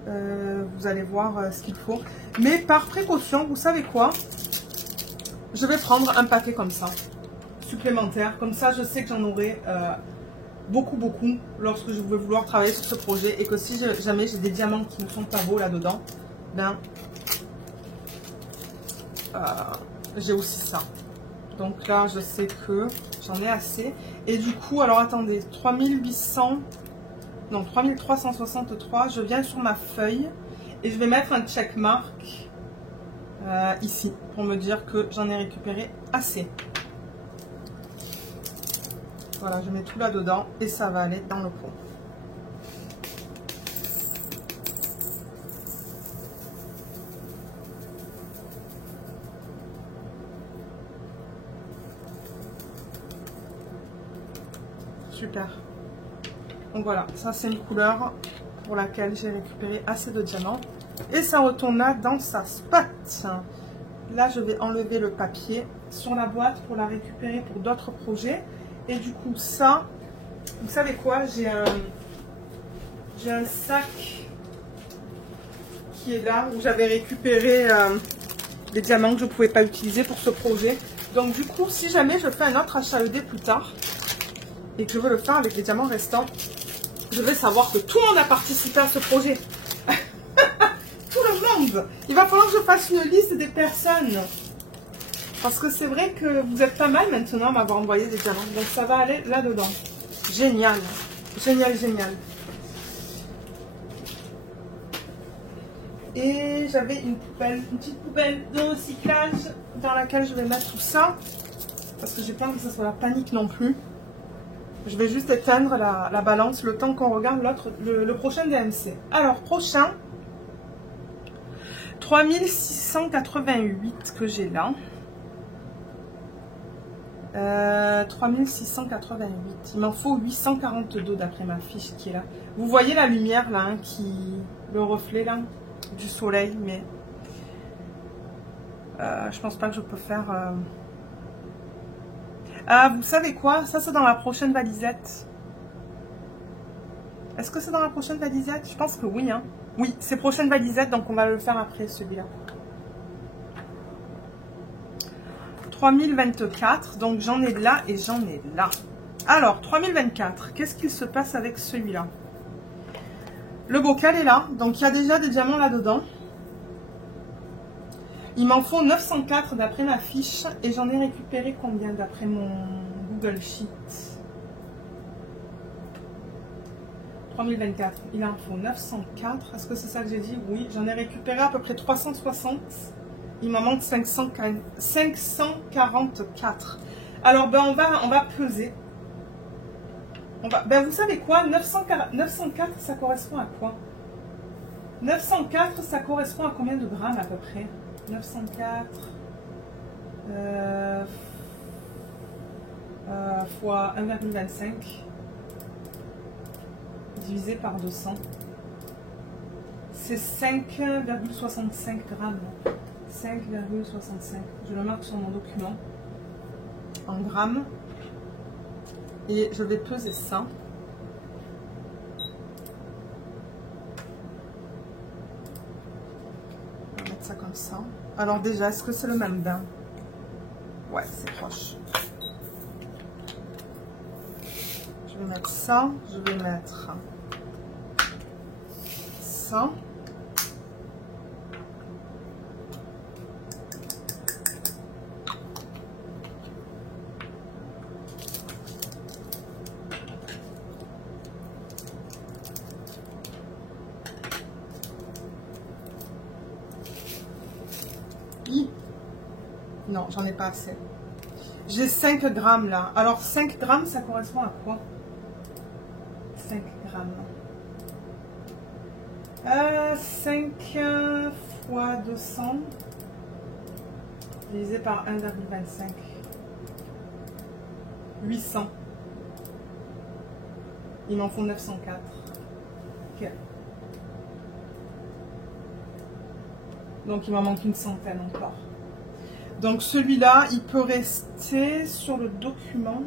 vous allez voir ce qu'il faut. Mais par précaution, vous savez quoi? Je vais prendre un paquet comme ça, supplémentaire. Comme ça, je sais que j'en aurai beaucoup lorsque je vais vouloir travailler sur ce projet. Et que si jamais j'ai des diamants qui ne sont pas beaux là-dedans, ben, j'ai aussi ça. Donc là, je sais que j'en ai assez. Et du coup, alors attendez, 3363, je viens sur ma feuille et je vais mettre un checkmark ici pour me dire que j'en ai récupéré assez. Voilà, je mets tout là-dedans et ça va aller dans le pot. Super. Donc voilà, ça c'est une couleur pour laquelle j'ai récupéré assez de diamants. Et ça retourne là dans sa spot. Là, je vais enlever le papier sur la boîte pour la récupérer pour d'autres projets. Et du coup, ça, vous savez quoi, j'ai un sac qui est là où j'avais récupéré des diamants que je ne pouvais pas utiliser pour ce projet. Donc du coup, si jamais je fais un autre HAED plus tard et que je veux le faire avec les diamants restants, je vais savoir que tout le monde a participé à ce projet. Tout le monde. Il va falloir que je fasse une liste des personnes. Parce que c'est vrai que vous êtes pas mal maintenant à m'avoir envoyé des diamants. Donc ça va aller là-dedans. Génial. Génial, génial. Et j'avais une petite poubelle de recyclage dans laquelle je vais mettre tout ça. Parce que j'ai pas envie que ce soit la panique non plus. Je vais juste éteindre la balance le temps qu'on regarde le prochain DMC. Alors, prochain. 3688 que j'ai là. 3688. Il m'en faut 842 d'après ma fiche qui est là. Vous voyez la lumière là, hein, le reflet là du soleil, mais je pense pas que je peux faire. Vous savez quoi? Ça c'est dans la prochaine valisette. Est-ce que c'est dans la prochaine valisette? Je pense que oui. Hein. Oui, c'est prochaine valisette, donc on va le faire après celui-là. 3024, donc j'en ai là et j'en ai là. Alors, 3024, qu'est-ce qu'il se passe avec celui-là? Le bocal est là, donc il y a déjà des diamants là-dedans. Il m'en faut 904 d'après ma fiche et j'en ai récupéré combien d'après mon Google Sheet? 3024, il en faut 904. Est-ce que c'est ça que j'ai dit? Oui, j'en ai récupéré à peu près 360. Il m'en manque 544. Alors, ben, on va peser. Ben, vous savez quoi? 904, ça correspond à quoi? 904, ça correspond à combien de grammes à peu près? 904 fois 1,25 divisé par 200. C'est 5,65 grammes. 5,65. Je le marque sur mon document en grammes. Et je vais peser ça. On va mettre ça comme ça. Alors déjà, est-ce que c'est le même bain? Ouais, c'est proche. Je vais mettre ça. Je vais mettre ça. Non, j'en ai pas assez. J'ai 5 grammes là. Alors 5 grammes, ça correspond à quoi? 5 grammes. 5 fois 200 divisé par 1,25. 800. Il m'en faut 904. Ok. Donc il m'en manque une centaine encore. Donc celui-là, il peut rester sur le document.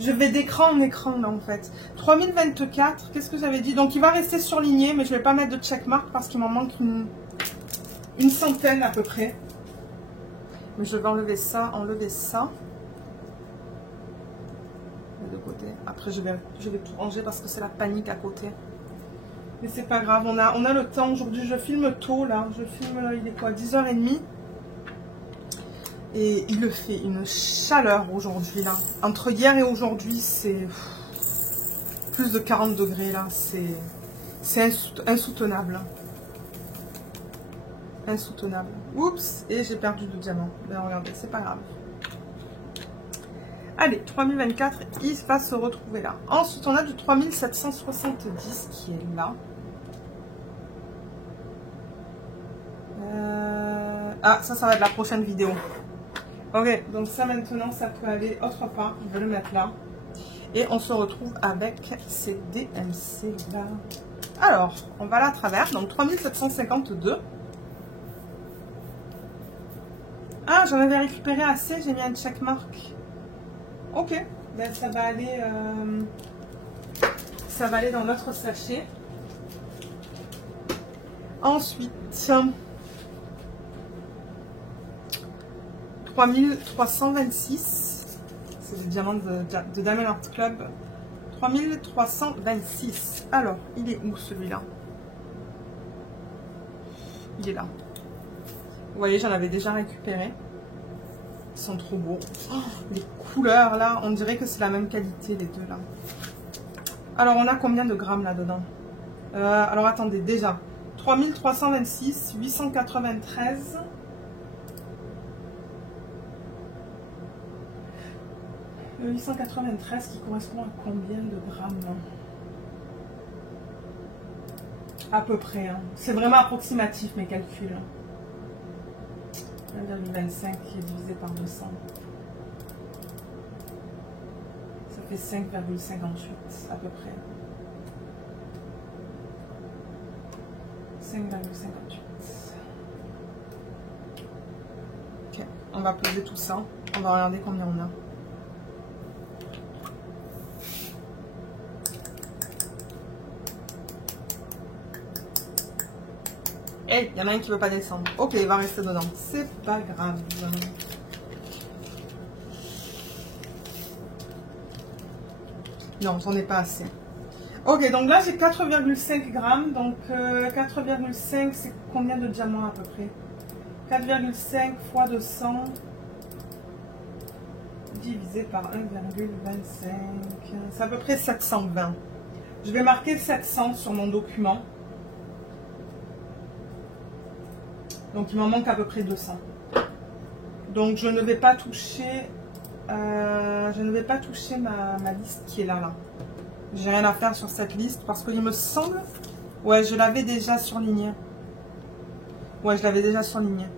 Je vais d'écran en écran là en fait. 3024, qu'est-ce que j'avais dit? Donc il va rester surligné, mais je ne vais pas mettre de checkmark parce qu'il m'en manque une centaine à peu près. Mais je vais enlever ça, de côté. Après je vais tout ranger parce que c'est la panique à côté. Mais c'est pas grave, on a le temps aujourd'hui. Je filme tôt là. Je filme là, il est quoi, 10h30. Et il fait une chaleur aujourd'hui là. Entre hier et aujourd'hui, c'est plus de 40 degrés là. C'est insoutenable. Insoutenable. Oups, et j'ai perdu de diamant. Ben regardez, c'est pas grave. Allez, 3024, il va se retrouver là. Ensuite, on a du 3770 qui est là. Ah, ça va être la prochaine vidéo. Ok, donc ça maintenant, ça peut aller autre part. Je vais le mettre là. Et on se retrouve avec ces DMC là. Alors, on va là à travers. Donc 3752. Ah, j'en avais récupéré assez. J'ai mis un checkmark. Ok, ben, ça va aller dans notre sachet. Ensuite, 3326, c'est le diamant de Diamond Art Club. 3326. Alors, il est où celui-là? Il est là. Vous voyez, j'en avais déjà récupéré. Ils sont trop beaux. Oh, les couleurs là, on dirait que c'est la même qualité les deux là. Alors, on a combien de grammes là-dedans? Alors, attendez, déjà. 3326, 893. Le 893 qui correspond à combien de grammes là? À peu près. Hein. C'est vraiment approximatif mes calculs. 1,25 qui est divisé par 200. Ça fait 5,58 à peu près. 5,58. Ok, on va poser tout ça. On va regarder combien on a. Eh, il y en a un qui ne veut pas descendre. Ok, il va rester dedans. C'est pas grave. Non, j'en ai pas assez. Ok, donc là j'ai 4,5 grammes. Donc 4,5 c'est combien de diamants à peu près? 4,5 fois 200 divisé par 1,25. C'est à peu près 720. Je vais marquer 700 sur mon document. Donc il m'en manque à peu près 200. Donc je ne vais pas toucher ma liste qui est là. J'ai rien à faire sur cette liste parce qu'il me semble... Ouais, je l'avais déjà surlignée. Ouais, je l'avais déjà surlignée.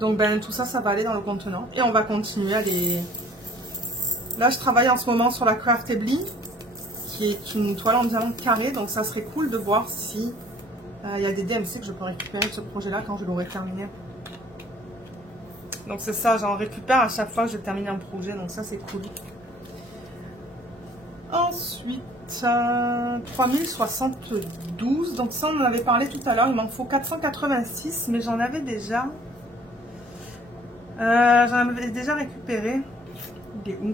Donc ben tout ça, ça va aller dans le contenant. Et on va continuer à les... Là, je travaille en ce moment sur la Craftably, qui est une toile en diamant carré. Donc ça serait cool de voir si... il y a des DMC que je peux récupérer de ce projet-là quand je l'aurai terminé. Donc c'est ça, j'en récupère à chaque fois que je termine un projet. Donc ça, c'est cool. Ensuite, 3072. Donc ça, on en avait parlé tout à l'heure. Il m'en faut 486, mais j'en avais déjà... récupéré. Il est où?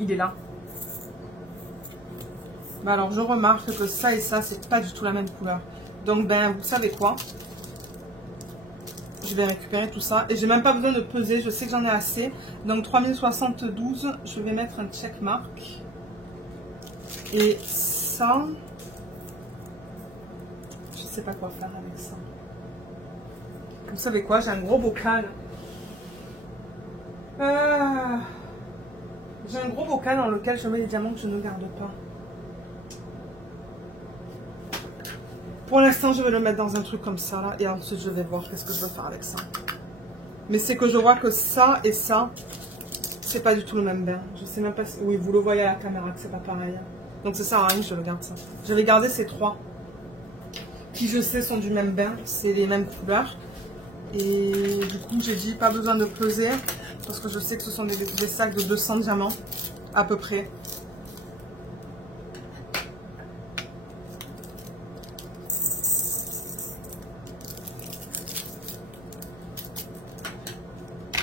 il est là. Bah alors je remarque que ça et ça, c'est pas du tout la même couleur. Donc ben vous savez quoi? Je vais récupérer tout ça. Et j'ai même pas besoin de peser, je sais que j'en ai assez. Donc 3072, je vais mettre un checkmark. Et ça, je sais pas quoi faire avec ça. Vous savez quoi? J'ai un gros bocal. J'ai un gros bocal dans lequel je mets les diamants que je ne garde pas. Pour l'instant, je vais le mettre dans un truc comme ça, là. Et ensuite, je vais voir qu'est-ce que je veux faire avec ça. Mais c'est que je vois que ça et ça, c'est pas du tout le même bain. Je sais même pas si... Oui, vous le voyez à la caméra que c'est pas pareil. Donc, ça sert à rien que je le garde ça. Je vais garder ces trois. Qui, je sais, sont du même bain. C'est les mêmes couleurs. Et du coup, j'ai dit pas besoin de peser. Parce que je sais que ce sont des sacs de 200 diamants. À peu près.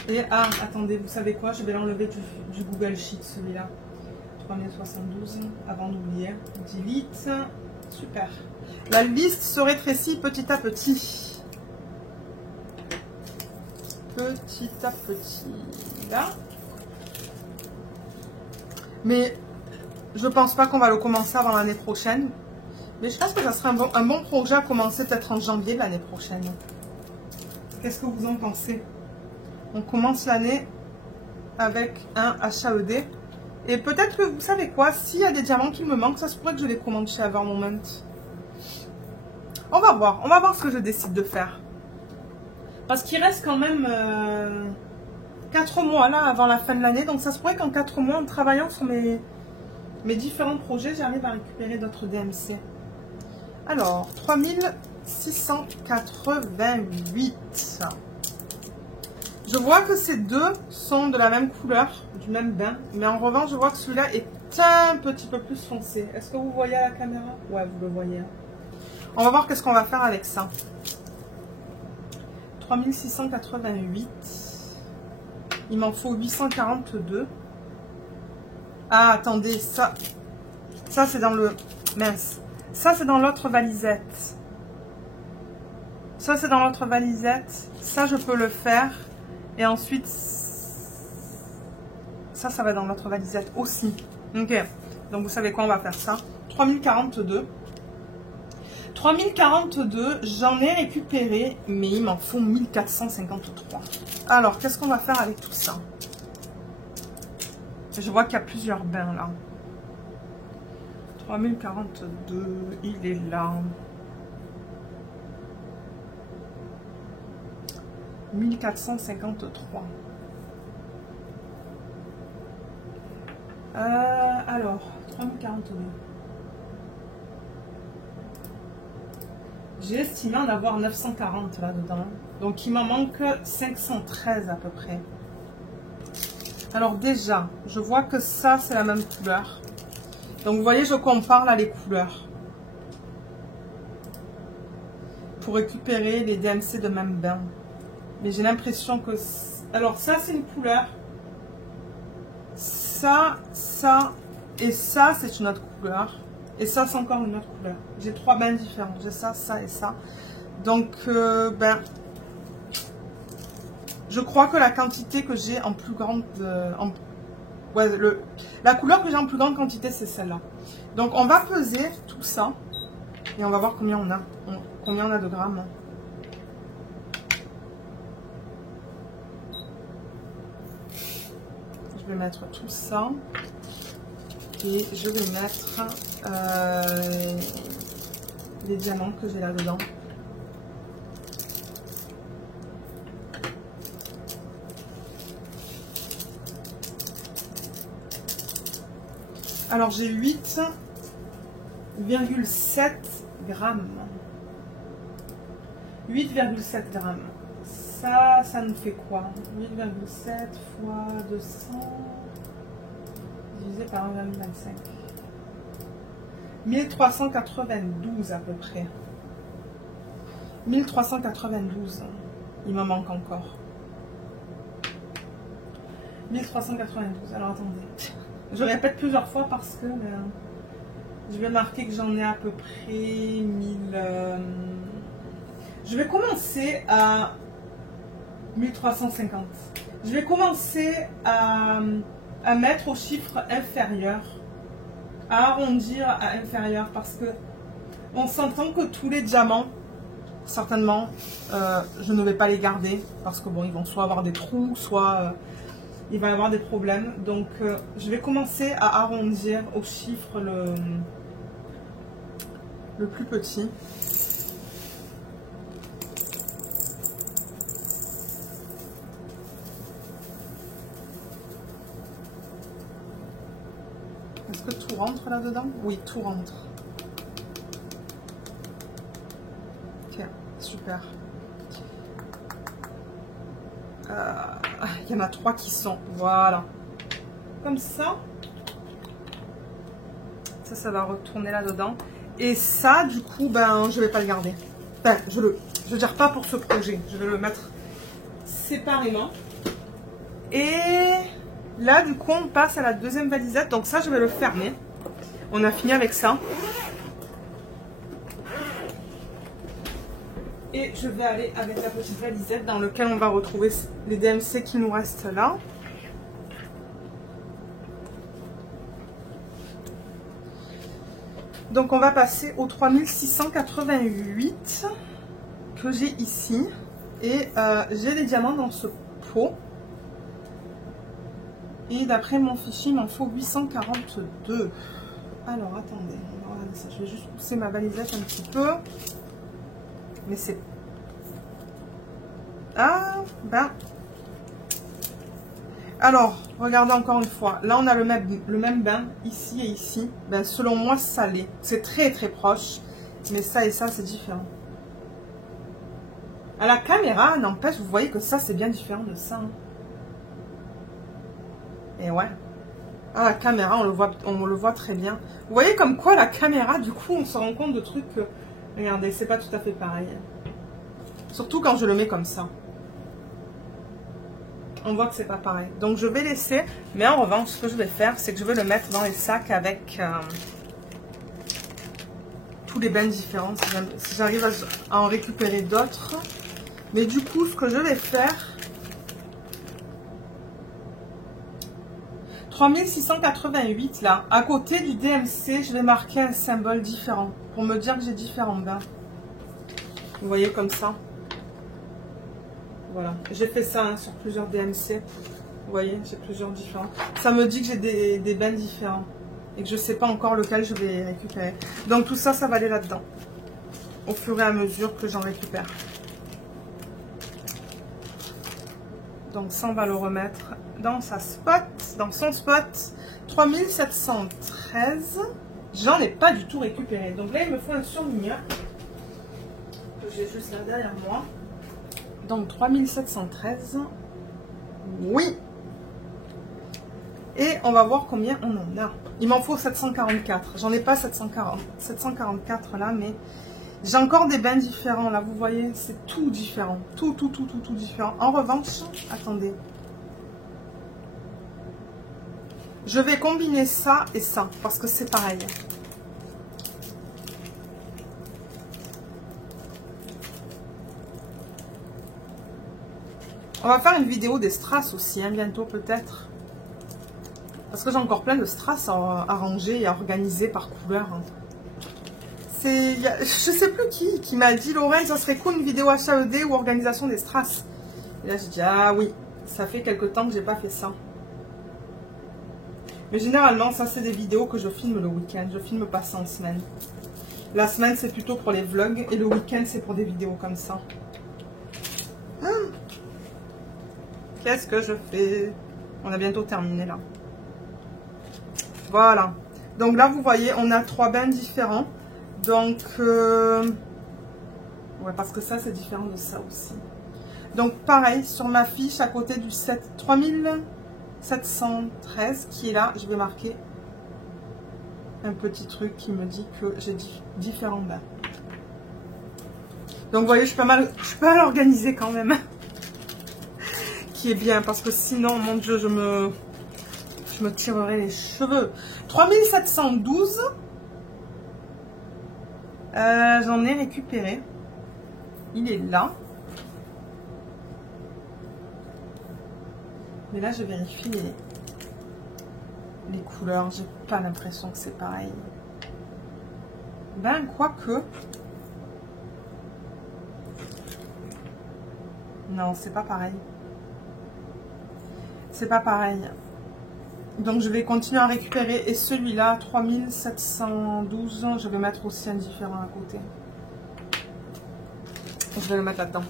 Et ah, attendez, vous savez quoi? Je vais l'enlever du Google Sheet, celui-là. 3072, avant d'oublier. Delete. Super. La liste se rétrécit petit à petit. Petit à petit. Là. Mais je pense pas qu'on va le commencer avant l'année prochaine. Mais je pense que ça serait un bon projet à commencer peut-être en janvier de l'année prochaine. Qu'est-ce que vous en pensez? On commence l'année avec un HAED. Et peut-être que vous savez quoi, s'il y a des diamants qui me manquent, ça se pourrait que je les commande chez Evermoment. On va voir ce que je décide de faire. Parce qu'il reste quand même 4 mois là avant la fin de l'année. Donc ça se pourrait qu'en 4 mois, en travaillant sur mes différents projets, j'arrive à récupérer d'autres DMC. Alors, 3688. Je vois que ces deux sont de la même couleur, du même bain. Mais en revanche, je vois que celui-là est un petit peu plus foncé. Est-ce que vous voyez à la caméra? Ouais, vous le voyez. On va voir qu'est-ce qu'on va faire avec ça. 3688. Il m'en faut 842. Ah, attendez, ça c'est dans le... Mince. Ça, c'est dans l'autre valisette. Ça, c'est dans l'autre valisette. Ça, je peux le faire. Et ensuite, ça va dans notre valisette aussi. Ok. Donc, vous savez quoi, on va faire ça. 3042. 3042, j'en ai récupéré, mais il m'en faut 1453. Alors, qu'est-ce qu'on va faire avec tout ça? Je vois qu'il y a plusieurs bains là. 3042, il est là. 1453. Alors, 3042. J'ai estimé en avoir 940 là-dedans. Donc, il m'en manque 513 à peu près. Alors déjà, je vois que ça, c'est la même couleur. Donc, vous voyez, je compare là les couleurs. Pour récupérer les DMC de même bain. Mais j'ai l'impression que... Alors, ça, c'est une couleur. Ça, et ça, c'est une autre couleur. Et ça, c'est encore une autre couleur. J'ai 3 bains différents. J'ai ça, ça et ça. Donc, ben... Je crois que la quantité que j'ai en plus grande... ouais, la couleur que j'ai en plus grande quantité, c'est celle-là. Donc, on va peser tout ça. Et on va voir combien on a. Combien on a de grammes. Je vais mettre tout ça. Et je vais mettre les diamants que j'ai là-dedans. Alors j'ai 8,7 grammes. 8,7 grammes. Ça nous fait quoi? 8,7 fois 200 divisé par 1,25. 1392 à peu près. 1392. Il m'en manque encore. 1392. Alors attendez. Je répète plusieurs fois parce que je vais marquer que j'en ai à peu près 1000. Je vais commencer à 1350. Je vais commencer à mettre au chiffre inférieur, à arrondir à inférieur parce que on s'entend que tous les diamants, certainement, je ne vais pas les garder parce que bon, ils vont soit avoir des trous, soit il va y avoir des problèmes. Donc, je vais commencer à arrondir au chiffre le plus petit. Est-ce que tout rentre là-dedans? Oui, tout rentre. Ok, super. Il y en a 3 qui sont, voilà. Comme ça. Ça va retourner là-dedans. Et ça, du coup, ben, je vais pas le garder. Enfin, je veux dire pas pour ce projet. Je vais le mettre séparément. Et là, du coup, on passe à la deuxième valisette. Donc ça, je vais le fermer. On a fini avec ça. Et je vais aller avec la petite valisette dans laquelle on va retrouver les DMC qui nous restent là. Donc on va passer au 3688 que j'ai ici. Et j'ai les diamants dans ce pot. Et d'après mon fichier, il m'en faut 842. Alors attendez, on va regarder ça. Je vais juste pousser ma valisette un petit peu. Mais c'est... Ah, ben... Alors, regardez encore une fois. Là, on a le même bain, ici et ici. Ben, selon moi, ça l'est. C'est très, très proche. Mais ça et ça, c'est différent. À la caméra, n'empêche, vous voyez que ça, c'est bien différent de ça. Hein. Et ouais. À la caméra, on le voit très bien. Vous voyez comme quoi, la caméra, du coup, on se rend compte de trucs que... Regardez, c'est pas tout à fait pareil. Surtout quand je le mets comme ça. On voit que c'est pas pareil. Donc je vais laisser. Mais en revanche, ce que je vais faire, c'est que je vais le mettre dans les sacs avec tous les bains différents. Si j'arrive à en récupérer d'autres. Mais du coup, ce que je vais faire... 3688 là. À côté du DMC, je vais marquer un symbole différent. Pour me dire que j'ai différents bains. Vous voyez comme ça. Voilà. J'ai fait ça hein, sur plusieurs DMC. Vous voyez, j'ai plusieurs différents. Ça me dit que j'ai des bains différents. Et que je ne sais pas encore lequel je vais récupérer. Donc tout ça, ça va aller là-dedans. Au fur et à mesure que j'en récupère. Donc ça, on va le remettre dans sa spot. Dans son spot. 3713. J'en ai pas du tout récupéré. Donc là, il me faut un surligneur. Que j'ai juste là derrière moi. Donc 3713. Oui. Et on va voir combien on en a. Il m'en faut 744. J'en ai pas 744 là, mais j'ai encore des bains différents là. Vous voyez, c'est tout différent. Tout différent. En revanche, attendez. Je vais combiner ça et ça parce que c'est pareil. On va faire une vidéo des strass aussi, hein, bientôt peut-être. Parce que j'ai encore plein de strass à ranger et à organiser par couleur. Je sais plus qui m'a dit, Lorraine, ça serait cool une vidéo HAED ou organisation des strass. Et là j'ai dit, ah oui, ça fait quelque temps que j'ai pas fait ça. Mais généralement, ça c'est des vidéos que je filme le week-end. Je filme pas ça en semaine. La semaine c'est plutôt pour les vlogs et le week-end c'est pour des vidéos comme ça. Qu'est-ce que je fais? On a bientôt terminé là. Voilà. Donc là, vous voyez, on a 3 bains différents. Donc, ouais, parce que ça, c'est différent de ça aussi. Donc, pareil, sur ma fiche, à côté du 3713 qui est là, je vais marquer un petit truc qui me dit que j'ai différents bains. Donc, vous voyez, je suis pas mal organisée quand même. Qui est bien, parce que sinon, mon Dieu, je je me tirerai les cheveux. 3712. J'en ai récupéré. Il est là. Mais là, je vérifie les couleurs. J'ai pas l'impression que c'est pareil. Ben, quoique. Non, c'est pas pareil. C'est pas pareil. Donc, je vais continuer à récupérer. Et celui-là, 3712, je vais mettre aussi un différent à côté. Je vais le mettre là-dedans.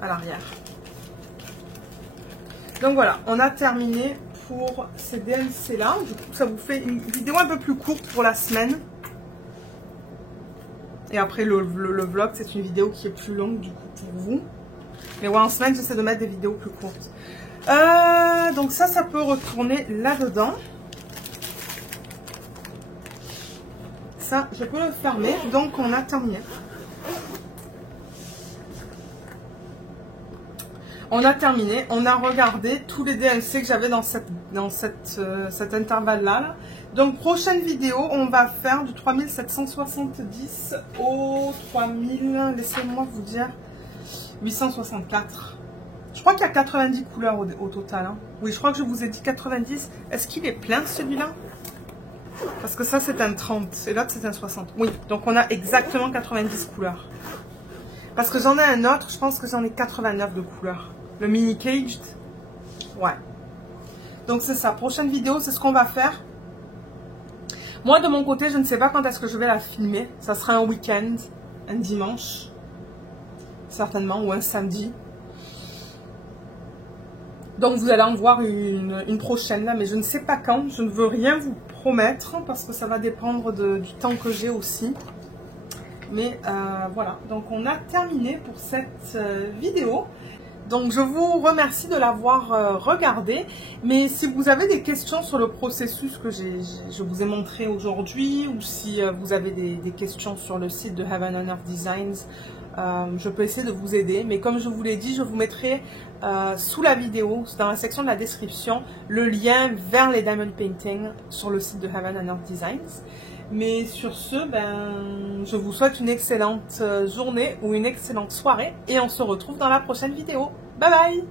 À l'arrière. Donc voilà, on a terminé pour ces DLC là. Du coup, ça vous fait une vidéo un peu plus courte pour la semaine. Et après le vlog, c'est une vidéo qui est plus longue du coup pour vous. Mais ouais, en semaine, j'essaie de mettre des vidéos plus courtes. Donc ça peut retourner là-dedans. Ça, je peux le fermer. Donc on a terminé. On a terminé, on a regardé tous les DLC que j'avais dans cet intervalle-là. Donc, prochaine vidéo, on va faire du 3770 au 3000, laissez-moi vous dire, 864. Je crois qu'il y a 90 couleurs au total. Hein. Oui, je crois que je vous ai dit 90. Est-ce qu'il est plein celui-là? Parce que ça, c'est un 30 et l'autre, c'est un 60. Oui, donc on a exactement 90 couleurs. Parce que j'en ai un autre, je pense que j'en ai 89 de couleurs. Le mini caged. Ouais. Donc c'est ça. Prochaine vidéo, c'est ce qu'on va faire. Moi, de mon côté, je ne sais pas quand est-ce que je vais la filmer. Ça sera un week-end, un dimanche. Certainement, ou un samedi. Donc vous allez en voir une prochaine là, mais je ne sais pas quand. Je ne veux rien vous promettre parce que ça va dépendre du temps que j'ai aussi. Mais voilà, donc on a terminé pour cette vidéo. Donc je vous remercie de l'avoir regardé. Mais si vous avez des questions sur le processus que je vous ai montré aujourd'hui, ou si vous avez des questions sur le site de Heaven on Earth Designs, je peux essayer de vous aider. Mais comme je vous l'ai dit, je vous mettrai sous la vidéo, dans la section de la description, le lien vers les diamond paintings sur le site de Heaven on Earth Designs. Mais sur ce, je vous souhaite une excellente journée ou une excellente soirée et on se retrouve dans la prochaine vidéo. Bye bye!